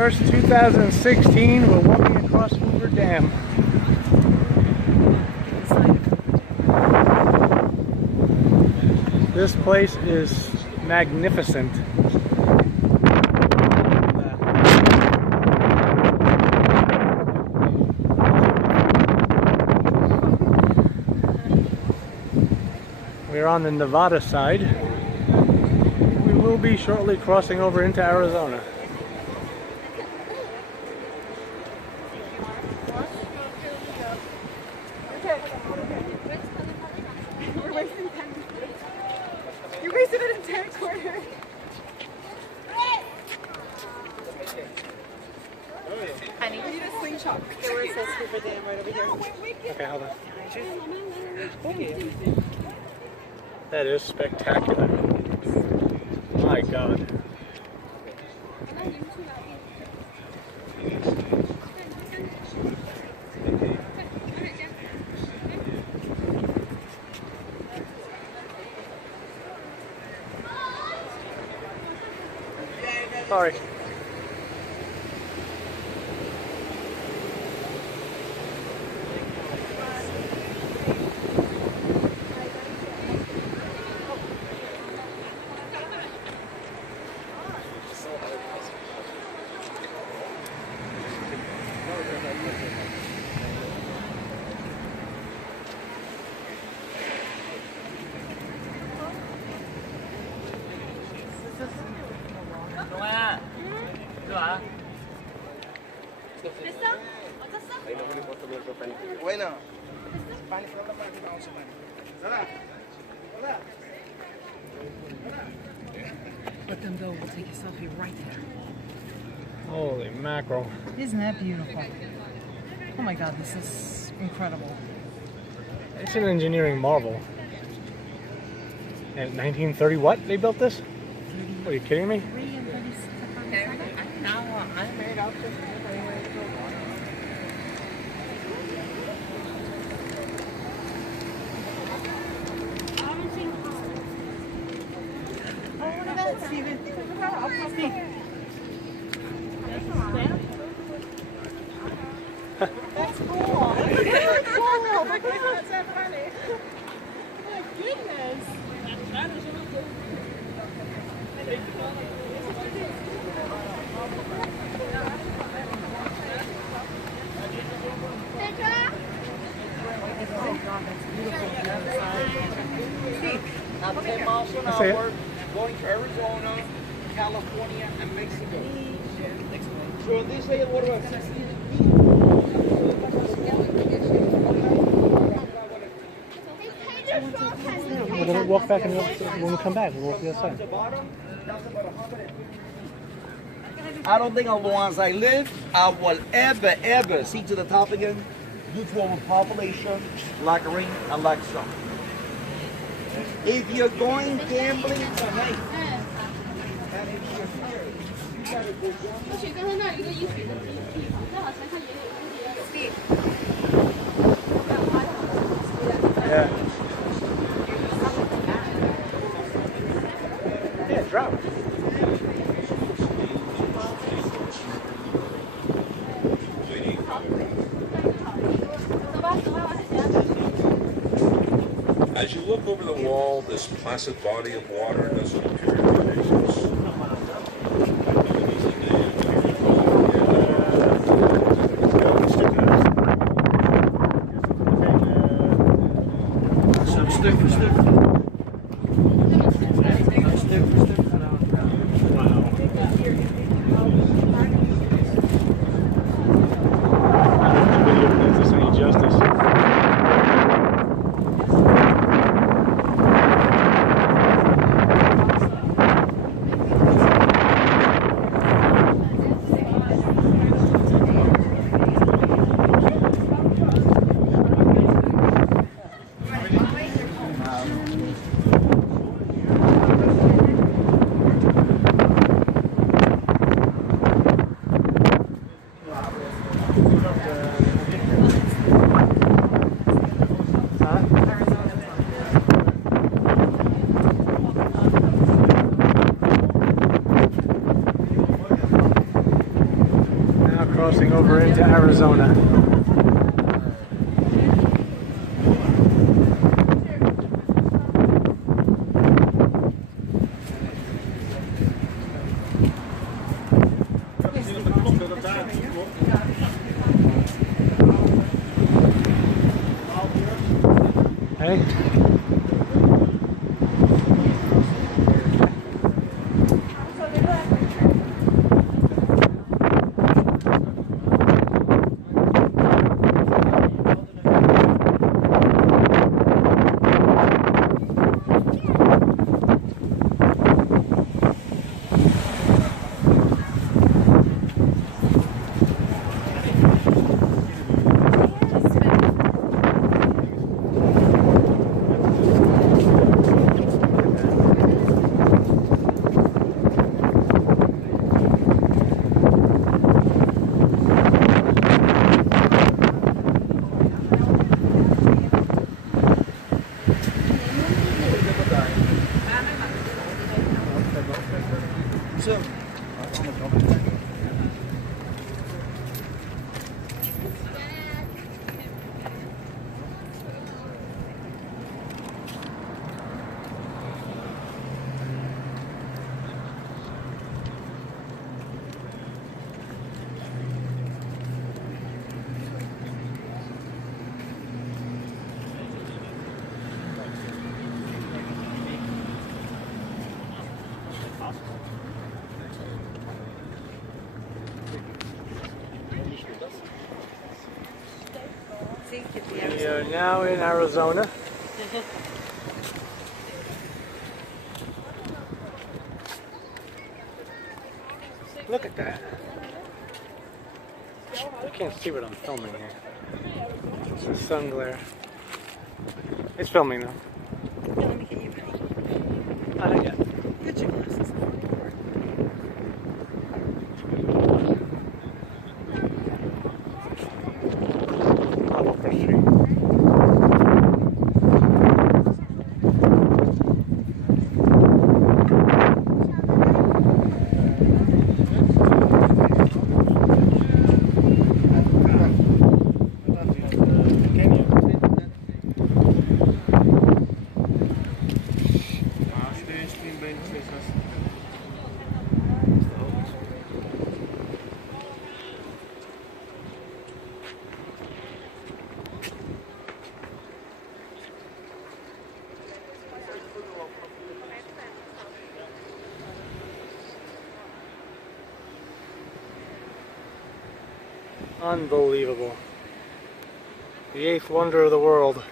1st, 2016. We're walking across Hoover Dam. This place is magnificent. We're on the Nevada side. We will be shortly crossing over into Arizona. We're wasting 10 minutes. You wasted an entire quarter. Honey, we need a slingshot. There was this Hoover Dam right over here. Okay, hold on. That is spectacular. My God. Sorry. Bueno. Let them go. We'll take a selfie right there. Holy mackerel. Isn't that beautiful? Oh my God, this is incredible. It's an engineering marvel. In 1930 what? They built this? Are you kidding me? That's cool. That's really cool. My God, that's so funny. Oh my goodness. Now 10 miles an hour, going to Arizona, California, and Mexico. So they say what about 60 feet? We're going to walk back and when we come back, we'll walk the other side. I don't think on the ones I live, I will ever see to the top again due to our population, lack of rain, and lack of sun. If you're going gambling tonight, and if you're here, you gotta go Yeah. Yeah, drop. As you look over the wall, this placid body of water doesn't appear in the distance. over into Arizona. Hey. We are now in Arizona. Look at that. I can't see what I'm filming here. It's the sun glare. It's filming though. Yeah, let me get you, honey. Not yet. Get your glasses. I'll walk across the street. Unbelievable. The eighth wonder of the world.